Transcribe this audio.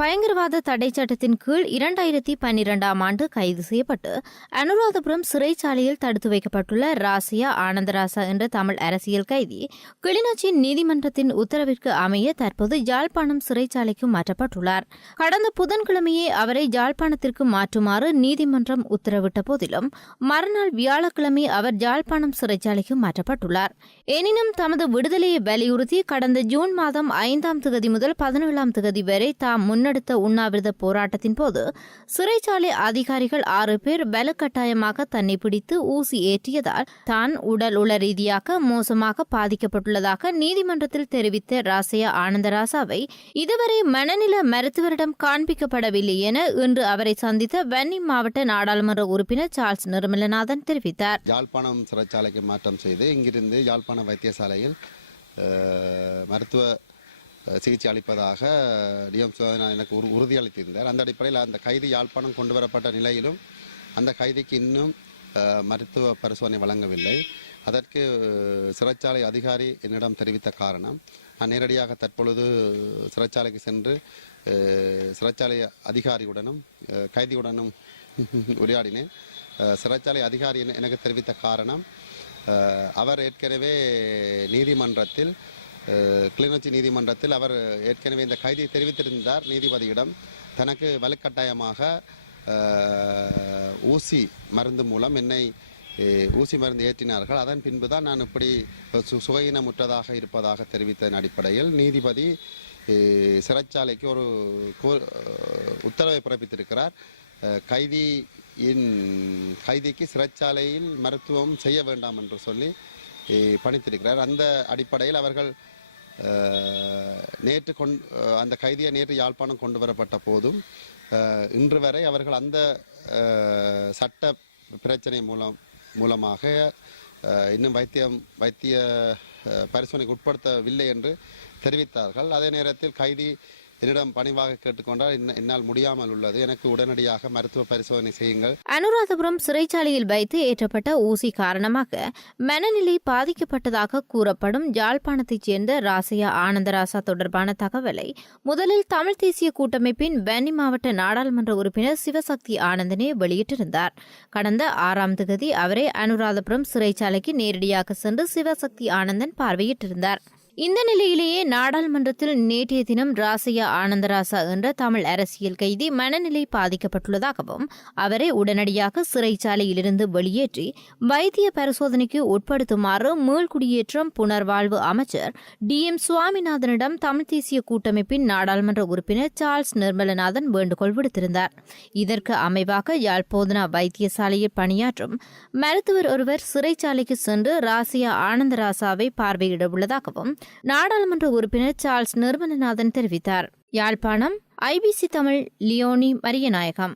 பயங்கரவாத தடை சட்டத்தின் கீழ் 2012ஆம் ஆண்டு கைது செய்யப்பட்டு அனுராதபுரம் சிறைச்சாலையில் தடுத்து வைக்கப்பட்டுள்ள ராசியா ஆனந்தராசா என்ற தமிழ் அரசியல் கைதி கிளிநொச்சி நீதிமன்றத்தின் உத்தரவிற்கு அமைய தற்போது யாழ்ப்பாணம் சிறைச்சாலைக்கு மாற்றப்பட்டுள்ளார். கடந்த புதன்கிழமையே அவரை யாழ்ப்பாணத்திற்கு மாற்றுமாறு நீதிமன்றம் உத்தரவிட்ட போதிலும் மறுநாள் வியாழக்கிழமை அவர் யாழ்ப்பாணம் சிறைச்சாலைக்கு மாற்றப்பட்டுள்ளார். எனினும் தமது விடுதலையை வலியுறுத்தி கடந்த ஜூன் மாதம் 5ஆம் தேதி முதல் 17ஆம் தேதி வரை தாம் முன்னெடுத்த உண்ணாவிரத போராட்டத்தின் போது சிறைச்சாலை அதிகாரிகள் 6 பேர் வலுக்கட்டாயமாக தன்னை பிடித்து ஊசி ஏற்றியதால் தான் உடல் உள ரீதியாக மோசமாக பாதிக்கப்பட்டுள்ளதாக நீதிமன்றத்தில் தெரிவித்த ராசியா ஆனந்தராசாவை இதுவரை மனநல மருத்துவரிடம் காண்பிக்கப்படவில்லை என இன்று அவரை சந்தித்த வன்னி மாவட்ட நாடாளுமன்ற உறுப்பினர் சார்ல்ஸ் நிர்மலநாதன் தெரிவித்தார். யாழ்ப்பாணம் சிறைச்சாலைக்கு மாற்றம் செய்து இங்கிருந்து யாழ்ப்பாணம் வைத்தியசாலையில் மருத்துவ சிகிச்சை அளிப்பதாக டிஎம் எனக்கு உறுதியளித்திருந்தார். அந்த அடிப்படையில் அந்த கைதி யாழ்ப்பாணம் கொண்டு வரப்பட்ட நிலையிலும் அந்த கைதிக்கு இன்னும் மருத்துவ பரிசோதனை வழங்கவில்லை. அதற்கு சிறைச்சாலை அதிகாரி என்னிடம் தெரிவித்த காரணம், நான் நேரடியாக தற்பொழுது சிறைச்சாலைக்கு சென்று சிறைச்சாலை அதிகாரியுடனும் கைதியுடனும் உரையாடினேன். சிறைச்சாலை அதிகாரி எனக்கு தெரிவித்த காரணம், அவர் ஏற்கனவே நீதிமன்றத்தில் கிளிநொச்சி நீதிமன்றத்தில் அவர் ஏற்கனவே இந்த கைதி தெரிவித்திருந்தார் நீதிபதியிடம். தனக்கு வலுக்கட்டாயமாக ஊசி மருந்து மூலம் என்னை ஊசி மருந்து ஏற்றினார்கள். அதன் பின்புதான் நான் இப்படி சுகையினமுற்றதாக இருப்பதாக தெரிவித்ததன் அடிப்படையில் நீதிபதி சிறைச்சாலைக்கு ஒரு உத்தரவை பிறப்பித்திருக்கிறார். கைதிக்கு சிறைச்சாலையில் மருத்துவம் செய்ய வேண்டாம் என்று சொல்லி பணித்திருக்கிறார். அந்த அடிப்படையில் அவர்கள் அந்த கைதியை நேற்று யாழ்ப்பாணம் கொண்டு வரப்பட்ட போதும் இன்று வரை அவர்கள் அந்த சட்ட பிரச்சனை மூலமாக இன்னும் வைத்திய பரிசோதனைக்கு உட்படுத்தவில்லை என்று தெரிவித்தார்கள். அதே நேரத்தில் கைதி என்னிடம் பணிவாக கேட்டுக்கொண்டால் என்னால் முடியாமல் உள்ளது, எனக்கு உடனடியாக மருத்துவ பரிசோதனை செய்யுங்கள். அனுராதபுரம் சிறைச்சாலையில் வைத்து ஏற்றப்பட்ட ஊசி காரணமாக மனநிலை பாதிக்கப்பட்டதாக கூறப்படும் யாழ்ப்பாணத்தைச் சேர்ந்த ராசியா ஆனந்தராசா தொடர்பான தகவலை முதலில் தமிழ் தேசிய கூட்டமைப்பின் வன்னி மாவட்ட நாடாளுமன்ற உறுப்பினர் சிவசக்தி ஆனந்தனே வெளியிட்டிருந்தார். கடந்த 6ஆம் தேதி அவரை அனுராதபுரம் சிறைச்சாலைக்கு நேரடியாக சென்று சிவசக்தி ஆனந்தன் பார்வையிட்டிருந்தார். இந்த நிலையிலேயே நாடாளுமன்றத்தில் நேற்றைய தினம் ராசியா ஆனந்தராசா என்ற தமிழ் அரசியல் கைதி மனநிலை பாதிக்கப்பட்டுள்ளதாகவும் அவரை உடனடியாக சிறைச்சாலையிலிருந்து வெளியேற்றி வைத்திய பரிசோதனைக்கு உட்படுத்துமாறு மீள்குடியேற்றம் புனர்வாழ்வு அமைச்சர் டிஎம் சுவாமிநாதனிடம் தமிழ் தேசிய கூட்டமைப்பின் நாடாளுமன்ற உறுப்பினர் சார்ல்ஸ் நிர்மலநாதன் வேண்டுகோள் விடுத்திருந்தார். இதற்கு அமைவாக யாழ்ப்போதனா வைத்தியசாலையில் பணியாற்றும் மருத்துவர் ஒருவர் சிறைச்சாலைக்கு சென்று ராசியா ஆனந்தராசாவை பார்வையிட உள்ளதாகவும் நாடாளுமன்ற உறுப்பினர் சார்ல்ஸ் நிர்மலநாதன் தெரிவித்தார். யாழ்ப்பாணம் IBC தமிழ் லியோனி மரியநாயகம்.